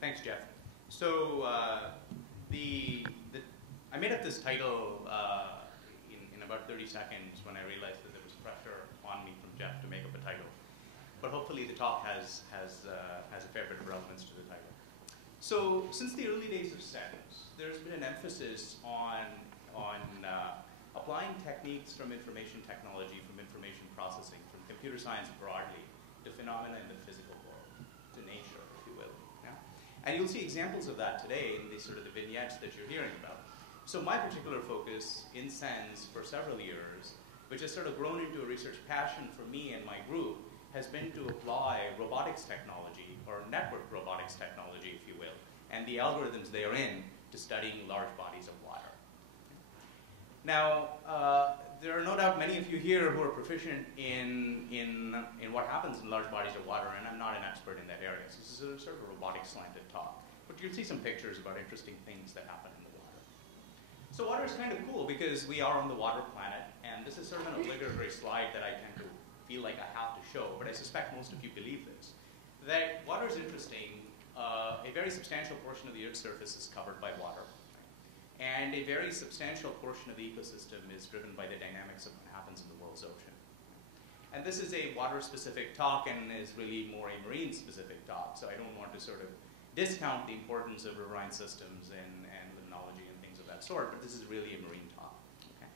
Thanks, Jeff. So I made up this title in about 30 seconds when I realized that there was pressure on me from Jeff to make up a title. But hopefully the talk has a fair bit of relevance to the title. So since the early days of CENS, there's been an emphasis on applying techniques from information technology, from information processing, from computer science broadly, to phenomena in the physical world, to nature, if you will. Yeah? And you'll see examples of that today in the sort of the vignettes that you're hearing about. So my particular focus in CENS for several years, which has sort of grown into a research passion for me and my group, has been to apply robotics technology, or network robotics technology, if you will, and the algorithms therein to studying large bodies of water. Now, there are no doubt many of you here who are proficient in what happens in large bodies of water, and I'm not an expert in that area. So this is a sort of a robotic slanted talk. But you'll see some pictures about interesting things that happen in the water. So water is kind of cool because we are on the water planet, and this is sort of an obligatory slide that I tend to feel like I have to show, but I suspect most of you believe this, that water is interesting. A very substantial portion of the Earth's surface is covered by water. And a very substantial portion of the ecosystem is driven by the dynamics of what happens in the world's ocean. And this is a water-specific talk and is really more a marine-specific talk, so I don't want to sort of discount the importance of riverine systems and limnology and things of that sort, but this is really a marine talk. Okay?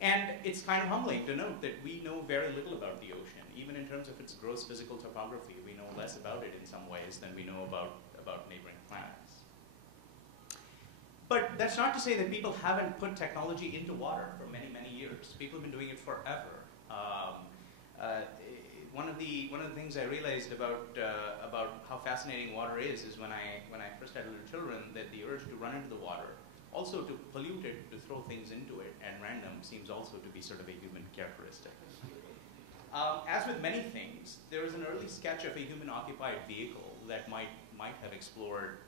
And it's kind of humbling to note that we know very little about the ocean, even in terms of its gross physical topography. We know less about it in some ways than we know about neighboring planets. But that's not to say that people haven't put technology into water for many, many years. People have been doing it forever. One of the things I realized about how fascinating water is when I first had little children, that the urge to run into the water, also to pollute it, to throw things into it at random, seems also to be sort of a human characteristic. As with many things, there is an early sketch of a human-occupied vehicle that might have explored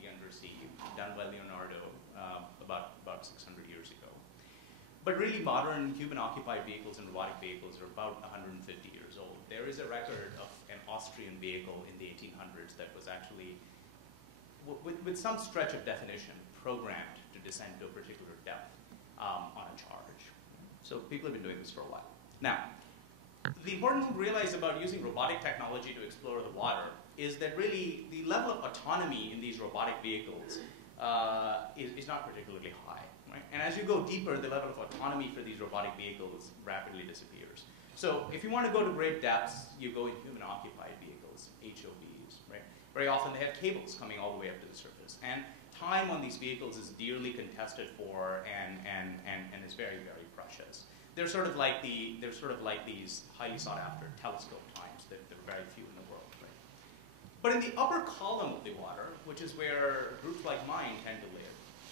the undersea, done by Leonardo about 600 years ago. But really modern human-occupied vehicles and robotic vehicles are about 150 years old. There is a record of an Austrian vehicle in the 1800s that was actually, with some stretch of definition, programmed to descend to a particular depth on a charge. So people have been doing this for a while. Now, the important thing to realize about using robotic technology to explore the water is that really the level of autonomy in these robotic vehicles is not particularly high. Right? And as you go deeper, the level of autonomy for these robotic vehicles rapidly disappears. So if you want to go to great depths, you go in human-occupied vehicles, HOVs. Right? Very often they have cables coming all the way up to the surface. And time on these vehicles is dearly contested for and is very, very precious. They're sort of like these highly sought-after telescope times. There are very few in the world. Right? But in the upper column of the water, which is where groups like mine tend to live,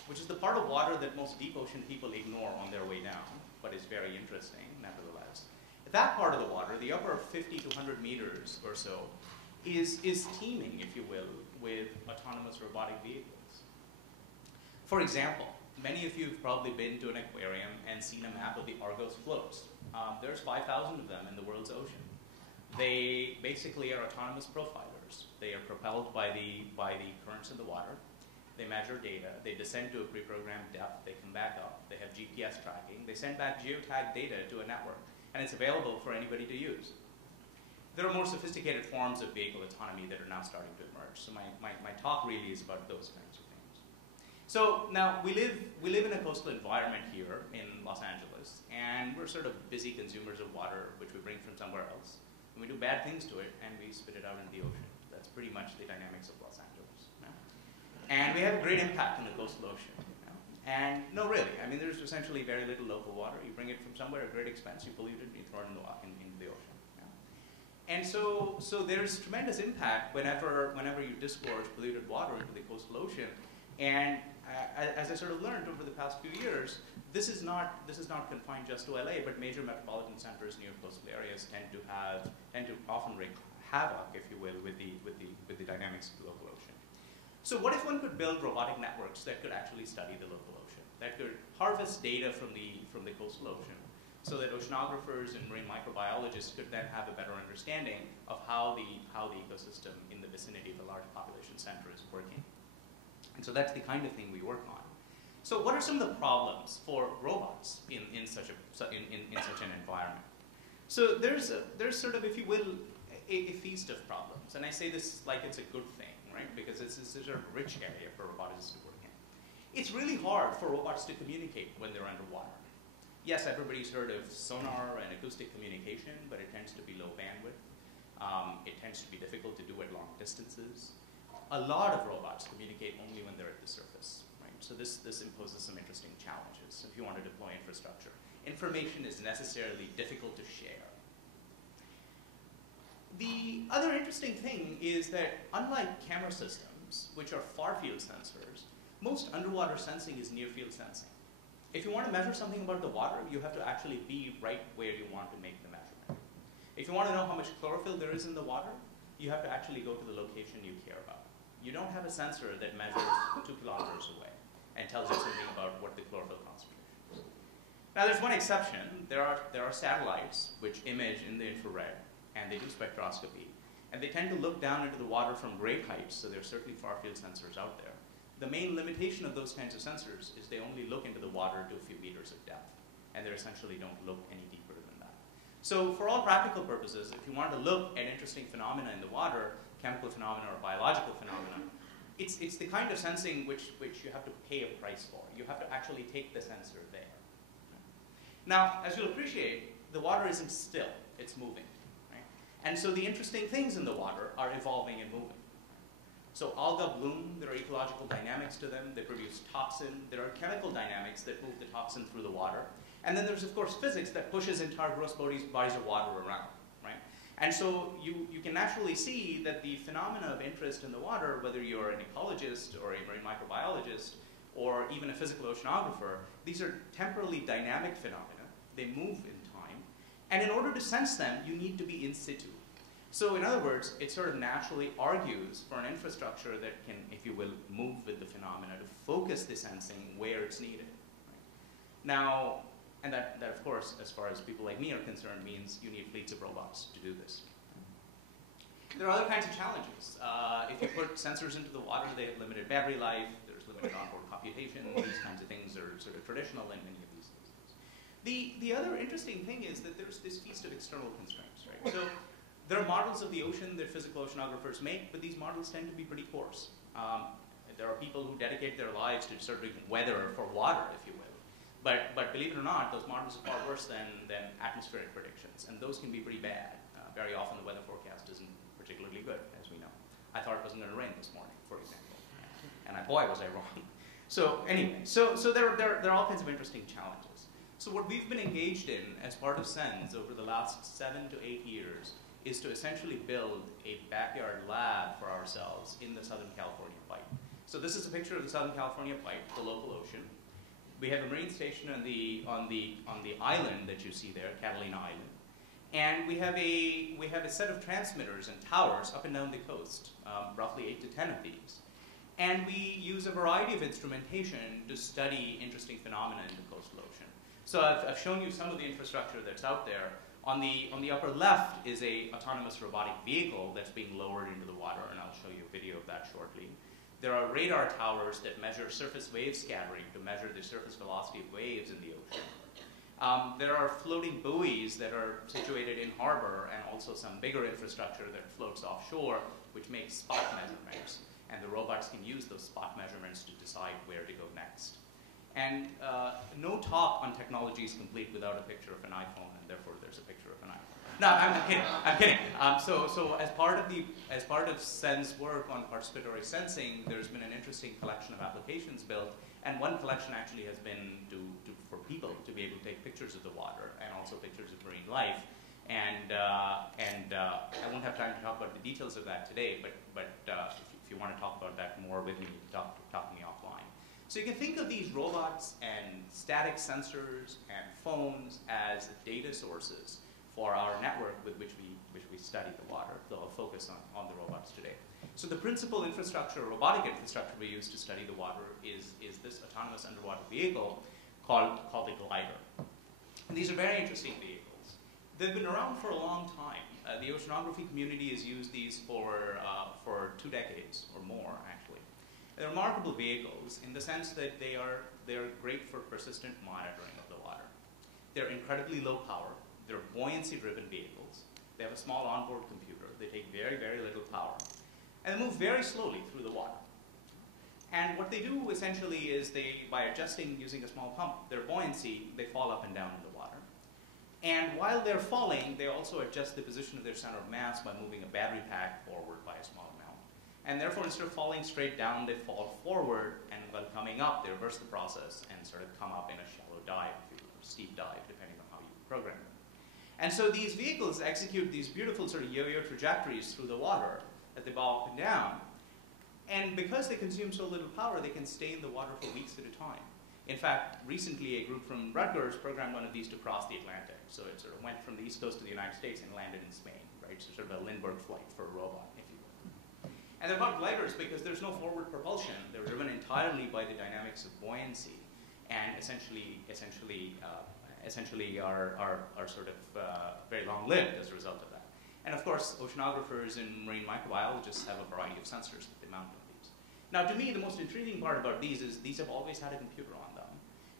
which is the part of water that most deep ocean people ignore on their way down, but is very interesting nevertheless. That part of the water, the upper 50 to 100 meters or so, is teeming, if you will, with autonomous robotic vehicles. For example, many of you have probably been to an aquarium and seen a map of the Argos floats. There's 5,000 of them in the world's ocean. They basically are autonomous profilers. They are propelled by the currents in the water. They measure data. They descend to a pre-programmed depth. They come back up. They have GPS tracking. They send back geotagged data to a network, and it's available for anybody to use. There are more sophisticated forms of vehicle autonomy that are now starting to emerge. So my talk really is about those kinds of things. So now we live in a coastal environment here in Los Angeles, and we're sort of busy consumers of water, which we bring from somewhere else. And we do bad things to it, and we spit it out into the ocean. That's pretty much the dynamics of Los Angeles. Yeah? And we have a great impact on the coastal ocean. Yeah? And no, really, I mean, there's essentially very little local water. You bring it from somewhere at great expense, you pollute it, and you throw it into the ocean. Yeah? And so there's tremendous impact whenever you disgorge polluted water into the coastal ocean. And as I sort of learned over the past few years, this is not confined just to LA, but major metropolitan centers near coastal areas tend to often wreak havoc, if you will, with the dynamics of the local ocean. So what if one could build robotic networks that could actually study the local ocean, that could harvest data from the coastal ocean, so that oceanographers and marine microbiologists could then have a better understanding of how the ecosystem in the vicinity of a large population center is working. And so that's the kind of thing we work on. So what are some of the problems for robots in such an environment? So there's sort of, if you will, a feast of problems. And I say this like it's a good thing, right? Because it's a sort of rich area for roboticists to work in. It's really hard for robots to communicate when they're underwater. Yes, everybody's heard of sonar and acoustic communication, but it tends to be low bandwidth. It tends to be difficult to do at long distances. A lot of robots communicate only when they're at the surface, right? So this imposes some interesting challenges if you want to deploy infrastructure. Information is necessarily difficult to share. The other interesting thing is that unlike camera systems, which are far-field sensors, most underwater sensing is near-field sensing. If you want to measure something about the water, you have to actually be right where you want to make the measurement. If you want to know how much chlorophyll there is in the water, you have to actually go to the location you care about. You don't have a sensor that measures 2 kilometers away and tells you something about what the chlorophyll concentration is. Now there's one exception. There are satellites which image in the infrared, and they do spectroscopy. And they tend to look down into the water from great heights, so there are certainly far-field sensors out there. The main limitation of those kinds of sensors is they only look into the water to a few meters of depth, and they essentially don't look any deeper than that. So for all practical purposes, if you want to look at interesting phenomena in the water, chemical phenomena or biological phenomena, it's the kind of sensing which you have to pay a price for. You have to actually take the sensor there. Now, as you'll appreciate, the water isn't still, it's moving. Right? And so the interesting things in the water are evolving and moving. So algae bloom, there are ecological dynamics to them, they produce toxin, there are chemical dynamics that move the toxin through the water. And then there's, of course, physics that pushes entire gross bodies of water around, right? And so you can naturally see that the phenomena of interest in the water, whether you're an ecologist or a marine microbiologist or even a physical oceanographer, these are temporally dynamic phenomena. They move in time. And in order to sense them, you need to be in situ. So in other words, it sort of naturally argues for an infrastructure that can, if you will, move with the phenomena to focus the sensing where it's needed. Right? Now, and that of course, as far as people like me are concerned, means you need fleets of robots to do this. There are other kinds of challenges. If you put sensors into the water, they have limited battery life, there's limited onboard computation, these kinds of things are sort of traditional in many of these systems. The other interesting thing is that there's this feast of external constraints, right? So there are models of the ocean that physical oceanographers make, but these models tend to be pretty coarse. There are people who dedicate their lives to sort of weather for water, if you will. But believe it or not, those models are far worse than atmospheric predictions, and those can be pretty bad. Very often the weather forecast isn't particularly good, as we know. I thought it wasn't going to rain this morning, for example, and boy was I wrong. So anyway, so there are all kinds of interesting challenges. So what we've been engaged in as part of CENS over the last 7 to 8 years is to essentially build a backyard lab for ourselves in the Southern California Bight. So this is a picture of the Southern California Bight, the local ocean. We have a marine station on the island that you see there, Catalina Island, and we have a set of transmitters and towers up and down the coast, roughly 8 to 10 of these, and we use a variety of instrumentation to study interesting phenomena in the coastal ocean. So I've shown you some of the infrastructure that's out there. On the upper left is a autonomous robotic vehicle that's being lowered into the water, and I'll show you a video of that shortly. There are radar towers that measure surface wave scattering to measure the surface velocity of waves in the ocean. There are floating buoys that are situated in harbor, and also some bigger infrastructure that floats offshore, which makes spot measurements. And the robots can use those spot measurements to decide where to go next. And no talk on technology is complete without a picture of an iPhone, and therefore there's a picture of an iPhone. No, I'm kidding. So as part of CENS work on participatory sensing, there's been an interesting collection of applications built, and one collection actually has been for people to be able to take pictures of the water and also pictures of marine life. And I won't have time to talk about the details of that today, but if you want to talk about that more with me, talk to me offline. So you can think of these robots and static sensors and phones as data sources for our network with which we study the water. So I'll focus on the robots today. So the principal infrastructure, robotic infrastructure we use to study the water is this autonomous underwater vehicle called a glider. And these are very interesting vehicles. They've been around for a long time. The oceanography community has used these for 2 decades or more, actually. They're remarkable vehicles in the sense that they're great for persistent monitoring of the water. They're incredibly low power. They're buoyancy-driven vehicles. They have a small onboard computer. They take very, very little power. And they move very slowly through the water. And what they do essentially is by adjusting using a small pump, their buoyancy, they fall up and down in the water. And while they're falling, they also adjust the position of their center of mass by moving a battery pack forward by a small amount. And therefore, instead of falling straight down, they fall forward, and while coming up, they reverse the process and sort of come up in a shallow dive, if you will, or steep dive, depending on how you program them. And so these vehicles execute these beautiful sort of yo-yo trajectories through the water that they bob up and down. And because they consume so little power, they can stay in the water for weeks at a time. In fact, recently a group from Rutgers programmed one of these to cross the Atlantic. So it sort of went from the East Coast to the United States and landed in Spain, right? So sort of a Lindbergh flight for a robot, if you will. And they're called gliders because there's no forward propulsion. They're driven entirely by the dynamics of buoyancy, and essentially are sort of very long-lived as a result of that. And of course, oceanographers and marine microbiologists have a variety of sensors that they mount on these. Now, to me, the most intriguing part about these is these have always had a computer on them.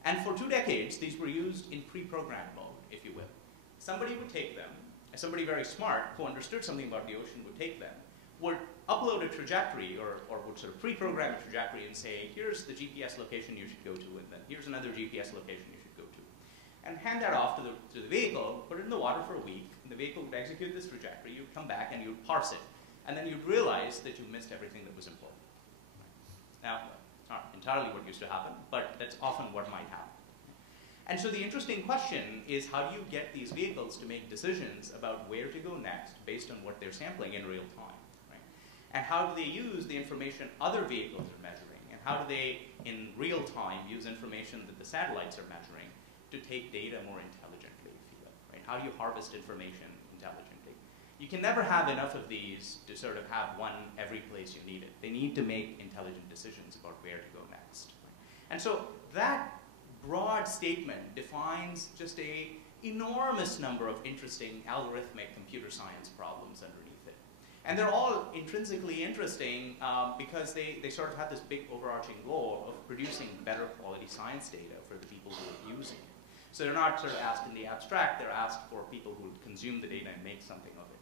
And for 2 decades, these were used in pre-programmed mode, if you will. Somebody would take them, and somebody very smart who understood something about the ocean would take them, would upload a trajectory or would sort of pre-program a trajectory and say, here's the GPS location you should go to, and then here's another GPS location you should go to. And hand that off to the vehicle, put it in the water for a week, and the vehicle would execute this trajectory, you'd come back and you'd parse it, and then you'd realize that you missed everything that was important. Now, it's not entirely what used to happen, but that's often what might happen. And so the interesting question is, how do you get these vehicles to make decisions about where to go next based on what they're sampling in real time? Right? And how do they use the information other vehicles are measuring? And how do they, in real time, use information that the satellites are measuring to take data more intelligently, if you will? Right? How do you harvest information intelligently? You can never have enough of these to sort of have one every place you need it. They need to make intelligent decisions about where to go next. Right? And so that broad statement defines just an enormous number of interesting algorithmic computer science problems underneath it. And they're all intrinsically interesting because they sort of have this big overarching goal of producing better quality science data for the people who are using it. So they're not sort of asked in the abstract, they're asked for people who consume the data and make something of it.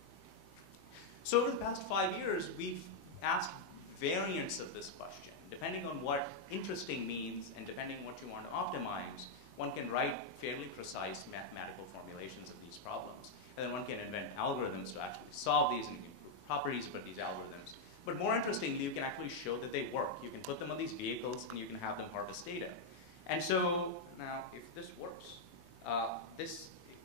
So over the past 5 years, we've asked variants of this question. Depending on what interesting means and depending on what you want to optimize, one can write fairly precise mathematical formulations of these problems. And then one can invent algorithms to actually solve these and improve properties about these algorithms. But more interestingly, you can actually show that they work. You can put them on these vehicles and you can have them harvest data. And so now, if this works,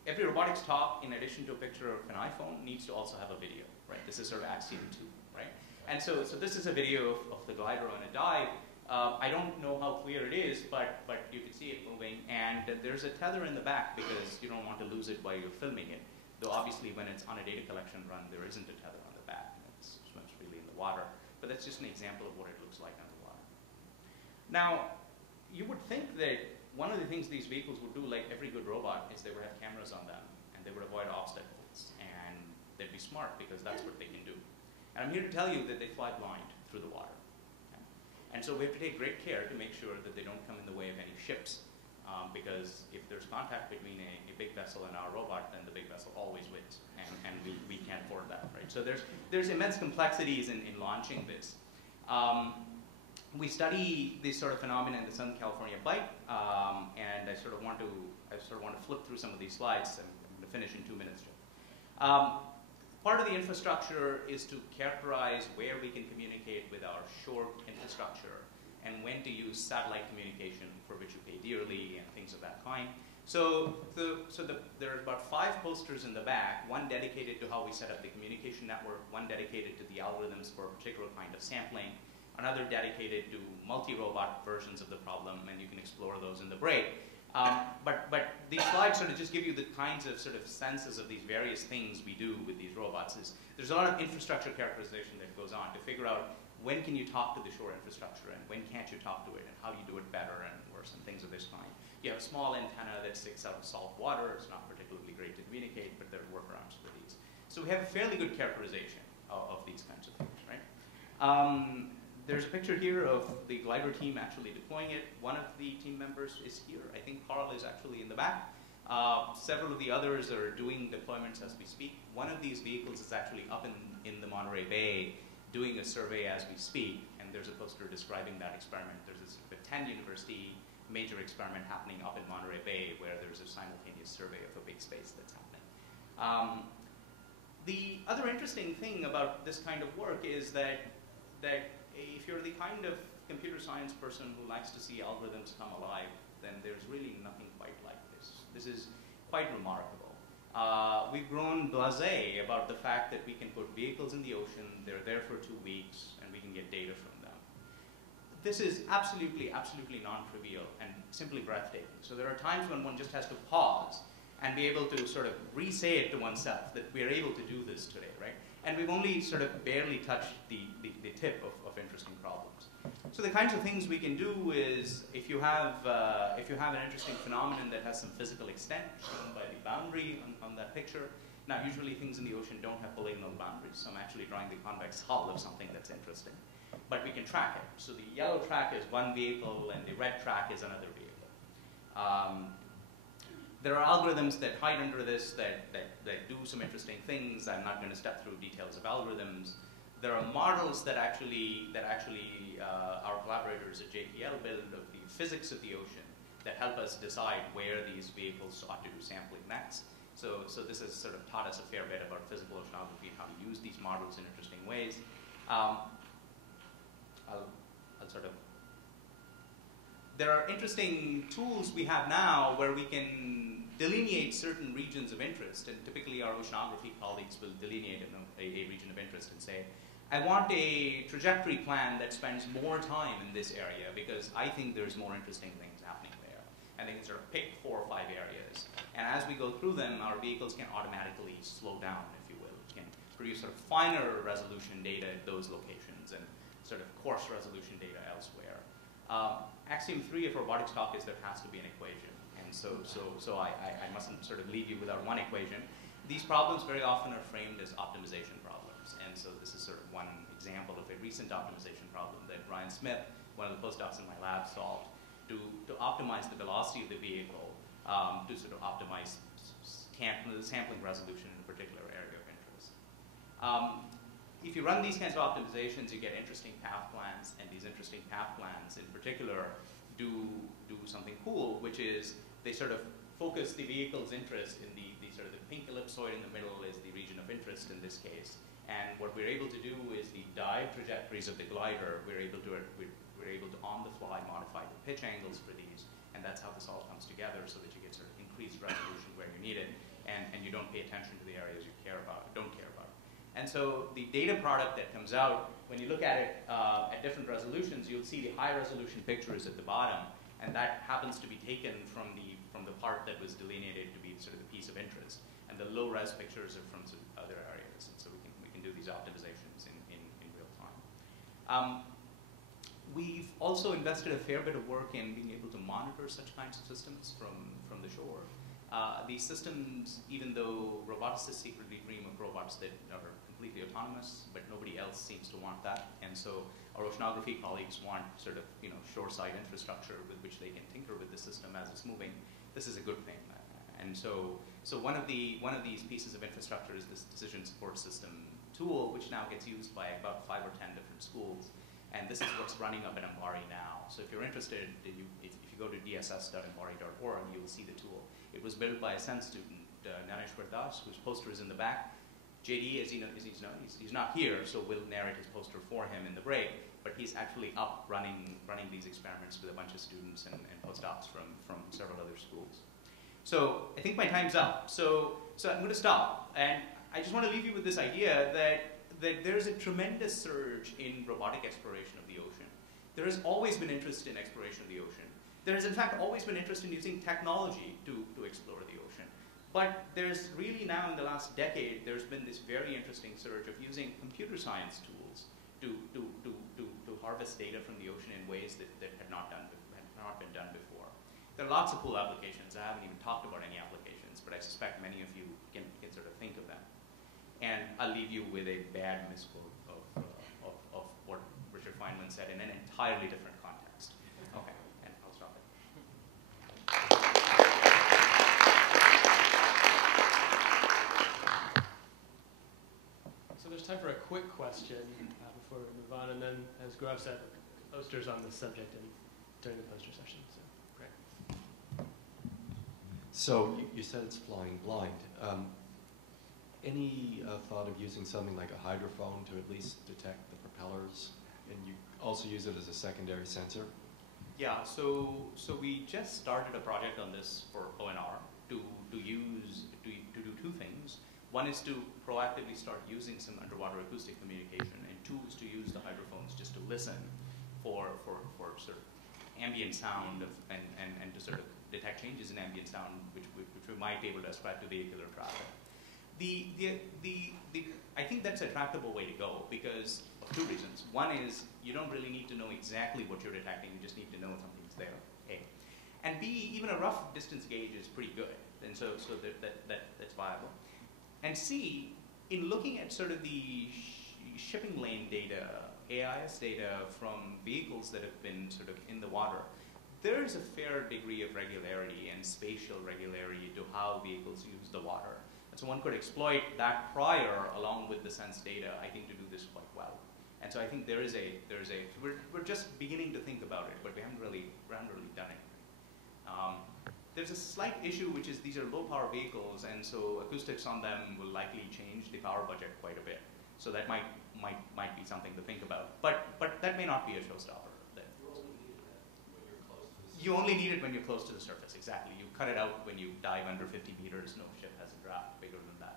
every robotics talk, in addition to a picture of an iPhone, needs to also have a video. Right? This is sort of axiom 2, right? And so this is a video of the glider on a dive. I don't know how clear it is, but you can see it moving. And there's a tether in the back because you don't want to lose it while you're filming it. Though obviously when it's on a data collection run, there isn't a tether on the back. It swims freely in the water. But that's just an example of what it looks like underwater. Now, you would think that one of the things these vehicles would do, like every good robot, is they would have cameras on them and they would avoid obstacles. And they'd be smart because that's what they can do. And I'm here to tell you that they fly blind through the water. Okay? And so we have to take great care to make sure that they don't come in the way of any ships. Because if there's contact between a big vessel and our robot, then the big vessel always wins. And we can't afford that, right? So there's immense complexities in launching this. We study this sort of phenomena in the Southern California Bight, and I sort of want to flip through some of these slides. I'm going to finish in 2 minutes. Part of the infrastructure is to characterize where we can communicate with our shore infrastructure and when to use satellite communication for which you pay dearly and things of that kind. So there are about 5 posters in the back, one dedicated to how we set up the communication network, one dedicated to the algorithms for a particular kind of sampling, another dedicated to multi-robot versions of the problem, and you can explore those in the break. But these slides sort of just give you the kinds of sort of senses of these various things we do with these robots. There's a lot of infrastructure characterization that goes on to figure out when can you talk to the shore infrastructure and when can't you talk to it and how do you do it better and worse and things of this kind. You have a small antenna that sticks out of salt water. It's not particularly great to communicate, but there are workarounds for these. So we have a fairly good characterization of these kinds of things, right? There's a picture here of the glider team actually deploying it. One of the team members is here. I think Carl is actually in the back. Several of the others are doing deployments as we speak. One of these vehicles is actually up in the Monterey Bay doing a survey as we speak, and there's a poster describing that experiment. There's a 10 university major experiment happening up in Monterey Bay where there's a simultaneous survey of a big space that's happening. The other interesting thing about this kind of work is that if you're the kind of computer science person who likes to see algorithms come alive, then there's really nothing quite like this. This is quite remarkable. We've grown blasé about the fact that we can put vehicles in the ocean, they're there for 2 weeks, and we can get data from them. This is absolutely, absolutely non-trivial and simply breathtaking. So there are times when one just has to pause and be able to sort of re-say it to oneself that we're able to do this today, right? And we've only sort of barely touched the tip of interesting problems. So the kinds of things we can do is, if you have an interesting phenomenon that has some physical extent shown by the boundary on that picture. Now, usually things in the ocean don't have polygonal boundaries, so I'm actually drawing the convex hull of something that's interesting. But we can track it. So the yellow track is one vehicle, and the red track is another vehicle. There are algorithms that hide under this that do some interesting things. I'm not going to step through details of algorithms. There are models that actually our collaborators at JPL build of the physics of the ocean that help us decide where these vehicles ought to do sampling next. So this has sort of taught us a fair bit about physical oceanography and how to use these models in interesting ways. There are interesting tools we have now where we can delineate certain regions of interest, and typically our oceanography colleagues will delineate a region of interest and say, I want a trajectory plan that spends more time in this area because I think there's more interesting things happening there. And they can sort of pick 4 or 5 areas. And as we go through them, our vehicles can automatically slow down, if you will. It can produce sort of finer resolution data at those locations and sort of coarse resolution data elsewhere. Axiom 3 of robotics talk is there has to be an equation. And so I mustn't sort of leave you without one equation. These problems very often are framed as optimization problems. And so this is sort of one example of a recent optimization problem that Ryan Smith, one of the postdocs in my lab, solved to optimize the velocity of the vehicle to sort of optimize sampling resolution in a particular area of interest. If you run these kinds of optimizations, you get interesting path plans, and these interesting path plans in particular do something cool, which is they sort of focus the vehicle's interest in the sort of the pink ellipsoid in the middle is the region of interest in this case. And what we're able to do is the dive trajectories of the glider, we're able to on the fly modify the pitch angles for these, and that's how this all comes together so that you get sort of increased resolution where you need it, and you don't pay attention to the areas you don't care about. And so the data product that comes out, when you look at it at different resolutions, you'll see the high resolution pictures at the bottom, and that happens to be taken from the part that was delineated to be sort of the piece of interest. And the low res pictures are from some other areas, and so we can do these optimizations in real time. We've also invested a fair bit of work in being able to monitor such kinds of systems from the shore. These systems, even though roboticists secretly dream of robots that are completely autonomous, but nobody else seems to want that. And so our oceanography colleagues want sort of shoreside infrastructure with which they can tinker with the system as it's moving. This is a good thing. And so one of these pieces of infrastructure is this decision support system tool, which now gets used by about 5 or 10 different schools. And this is what's running up in Ambari now. So if you're interested, if you go to dss.ambari.org, you'll see the tool. It was built by a CENS student, Naneshwar Das, whose poster is in the back. JD, as you know, he's not here, so we'll narrate his poster for him in the break. But he's actually up running these experiments with a bunch of students and postdocs from several other schools. So I think my time's up. So I'm going to stop. And I just want to leave you with this idea that there's a tremendous surge in robotic exploration of the ocean. There has always been interest in exploration of the ocean. There has, in fact, always been interest in using technology to explore the ocean. But there's really now, in the last decade, there's been this very interesting surge of using computer science tools to harvest data from the ocean in ways that had not been done before. There are lots of cool applications. I haven't even talked about any applications, but I suspect many of you can sort of think of them. And I'll leave you with a bad misquote of what Richard Feynman said in an entirely different context. Okay, and I'll stop it. So there's time for a quick question before we move on, and then, as Gaurav said, posters on this subject and during the poster session. So, great. So you said it's flying blind. Any thought of using something like a hydrophone to at least detect the propellers, and you also use it as a secondary sensor? Yeah, so we just started a project on this for ONR to do two things. One is to proactively start using some underwater acoustic communication, and two is to use the hydrophones just to listen for sort of ambient sound and to sort of detect changes in ambient sound, which we might be able to ascribe to vehicular traffic. I think that's a tractable way to go because of two reasons. One is you don't really need to know exactly what you're detecting, you just need to know something's there, A. And B, even a rough distance gauge is pretty good, and so that's viable. And C, in looking at sort of the shipping lane data, AIS data from vehicles that have been sort of in the water, there is a fair degree of regularity and spatial regularity to how vehicles use the water. And so one could exploit that prior along with the CENS data, I think, to do this quite well. And so I think we're just beginning to think about it, but we haven't really done it. There's a slight issue, which is these are low power vehicles, and so acoustics on them will likely change the power budget quite a bit. So that might be something to think about. But that may not be a showstopper. You only need it when you're close to the surface, exactly. You cut it out when you dive under 50 meters. No ship has a draft bigger than that.